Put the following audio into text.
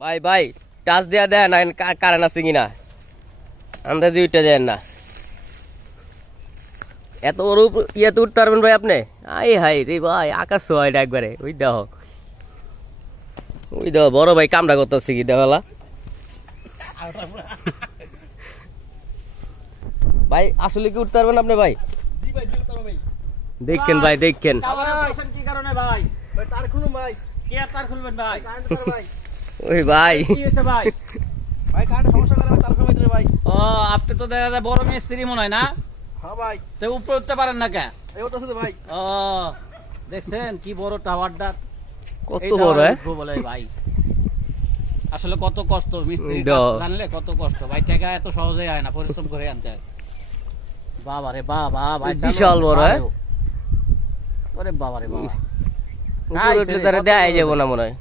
ভাই ভাই টাচ দেয়া দেন কারেন্ট আছে কিনা আন্দাজে উঠতে দেন না। এত বড় ইয়েতে উঠতে পারবেন ভাই আপনি? আই হাই রে ভাই, আকাশ ছোঁয়া একবারে। ওই দেখো বড় ভাই কামড়া করতেছে কি দেওয়ালা। ভাই আসলে কি উঠতে পারবেন আপনি ভাই? দেখেন ভাই দেখেন। কি কারণে ভাই? তার খুলুন ভাই। কে তার খুলবেন ভাই? ওই ভাই কি হয়েছে ভাই? ভাই কারেন্টের সমস্যা করে তার খুলবেন ভাই। ও আপনি তো দেখা যায় বড় মিস্ত্রি মনে হয় না? হ্যাঁ ভাই। তো উপরে উঠতে পারেন না কে? এই উঠতেছে তো ভাই। ও দেখছেন কি বড় টাওয়ারটা? কত বড় বলে ভাই। আসলে কত কষ্ট মিস্ত্রি জানলে কত কষ্ট ভাই। টাকা এত সহজে হয় না, পরিশ্রম করে আনতে হয়। বাবা রে বাবা ভাই, বিশাল বড়। ওরে বাবা রে বাবা, উপরে উঠলে তারা দেখাই যাবো না মনে হয়।